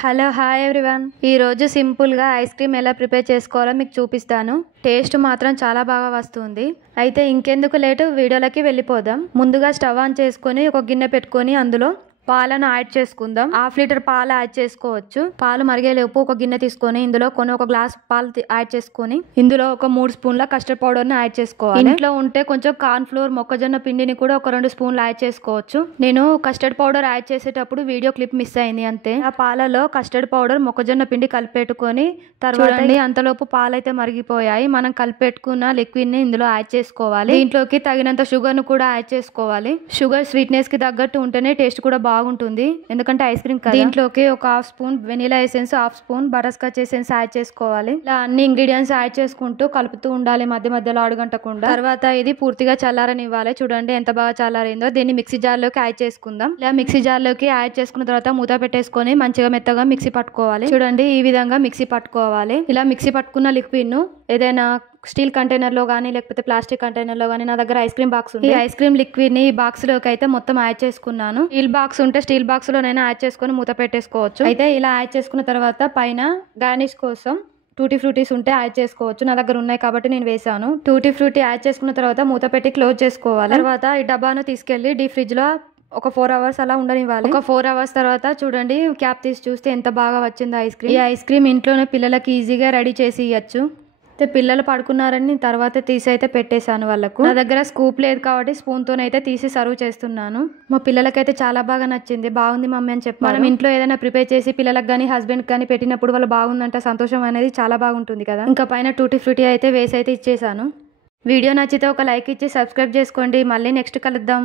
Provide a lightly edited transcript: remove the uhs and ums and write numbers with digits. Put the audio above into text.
Hello hi everyone. ఈరోజు సింపుల్గా ice cream ఎలా ప్రిపేర్ చేసుకోవాలో మీకు చూపిస్తాను. టేస్ట్ మాత్రం చాలా బాగా వస్తుంది. అయితే ఇంకెందుకు లేటు, వీడియోలోకి వెళ్ళిపోదాం. ముందుగా స్టవ్ ఆన్ చేసుకొని ఒక గిన్నె పెట్టుకొని అందులో పాలను యాడ్ చేసుకుందాం. 1/2 లీటర్ పాలు యాడ్ చేసుకోవచ్చు. పాలు మరిగేలోపు ఒక గిన్నె తీసుకొని ఇందులో ఒక గ్లాస్ పాలు యాడ్ చేసుకొని ఇందులో ఒక 3 స్పూన్ల కస్టర్డ్ పౌడర్ ని యాడ్ చేసుకోవాలి. ఇంట్లో ఉంటే కొంచెం కార్న్ ఫ్లోర్, మొక్కజొన్న పిండిని కూడా ఒక 2 స్పూన్లు యాడ్ చేసుకోవచ్చు. నేను కస్టర్డ్ పౌడర్ యాడ్ చేసేటప్పుడు వీడియో క్లిప్ మిస్ అయింది అంతే. ఆ పాలలో కస్టర్డ్ పౌడర్, మొక్కజొన్న పిండి కలిపెట్టుకొని తర్వాత అంతలోపు పాలు అయితే మరిగిపోయాయి. మనం కలిపెట్టుకున్న లిక్విడ్ ని ఇందులో యాడ్ చేసుకోవాలి. దీంట్లోకి తగినంత షుగర్ ను కూడా యాడ్ చేసుకోవాలి. షుగర్ స్వీట్నెస్ కి తగ్గట్టు ఉంటేనే టేస్ట్ కూడా బాగుంటుంది, ఎందుకంటే ఐస్ క్రీమ్ కదా. దీంట్లోకి ఒక 1/2 spoon vanilla essence, 1/2 spoon butter scotch essence add చేసుకోవాలి. ఇలా అన్ని ఇంగ్రీడియంట్స్ యాడ్ చేసుకుంటూ కలుపుతూ ఉండాలి, మధ్య మధ్యలో అడుగంటకుండా. తర్వాత ఇది పూర్తిగా చల్లారనివ్వాలి. చూడండి ఎంత బాగా చల్లారిందో. దీన్ని మిక్సీ జార్ లోకి యాడ్ చేసుకుందాం. ఇలా మిక్సీ జార్ లోకి యాడ్ చేసుకున్న తర్వాత మూత పెట్టేసుకొని మంచిగా మెత్తగా మిక్సీ పట్టుకోవాలి. చూడండి ఈ విధంగా మిక్సీ పట్టుకోవాలి. ఇలా మిక్సీ పట్టుకున్న లిక్విడ్ ను ఏదైనా స్టీల్ కంటైనర్ లో కానీ లేకపోతే ప్లాస్టిక్ కంటైనర్ లో కానీ, నా దగ్గర ఐస్ క్రీమ్ బాక్స్ ఉంది. ఈ ఐస్ క్రీమ్ లిక్విడ్ ని ఈ బాక్స్ లోకి అయితే మొత్తం యాడ్ చేసుకున్నాను. స్టీల్ బాక్స్ ఉంటే స్టీల్ బాక్స్ లోనైనా యాడ్ చేసుకొని మూత పెట్టేసుకోవచ్చు. అయితే ఇలా యాడ్ చేసుకున్న తర్వాత పైన గార్నిష్ కోసం టూటీ ఫ్రూటీస్ ఉంటే యాడ్ చేసుకోవచ్చు. నా దగ్గర ఉన్నాయి కాబట్టి నేను వేసాను. టూటీ ఫ్రూటీ యాడ్ చేసుకున్న తర్వాత మూత పెట్టి క్లోజ్ చేసుకోవాలి. తర్వాత ఈ డబ్బాను తీసుకెళ్లి డీప్ ఫ్రిడ్జ్ లో ఒక 4 అవర్స్ అలా ఉండనివ్వాలి. ఒక 4 అవర్స్ తర్వాత చూడండి క్యాప్ తీసి చూస్తే ఎంత బాగా వచ్చిందో ఐస్ క్రీమ్. ఈ ఐస్ క్రీమ్ ఇంట్లోనే పిల్లలకి ఈజీగా రెడీ చేసి ఇవ్వచ్చు. పిల్లలు పడుకున్నారని తర్వాత తీసి అయితే పెట్టేశాను వాళ్ళకు. నా దగ్గర స్కూప్ లేదు కాబట్టి స్పూన్ తోనైతే తీసి సర్వ్ చేస్తున్నాను. మా పిల్లలకైతే చాలా బాగా నచ్చింది. బాగుంది మమ్మీ అని చెప్పి మనం ఇంట్లో ఏదైనా ప్రిపేర్ చేసి పిల్లలకు కానీ హస్బెండ్ కానీ పెట్టినప్పుడు వాళ్ళు బాగుందంటే సంతోషం అనేది చాలా బాగుంటుంది కదా. ఇంకా పైన టూటీ ఫ్రూటీ అయితే వేసి అయితే ఇచ్చేసాను. వీడియో నచ్చితే ఒక లైక్ ఇచ్చి సబ్స్క్రైబ్ చేసుకోండి. మళ్ళీ నెక్స్ట్ కలుద్దాం.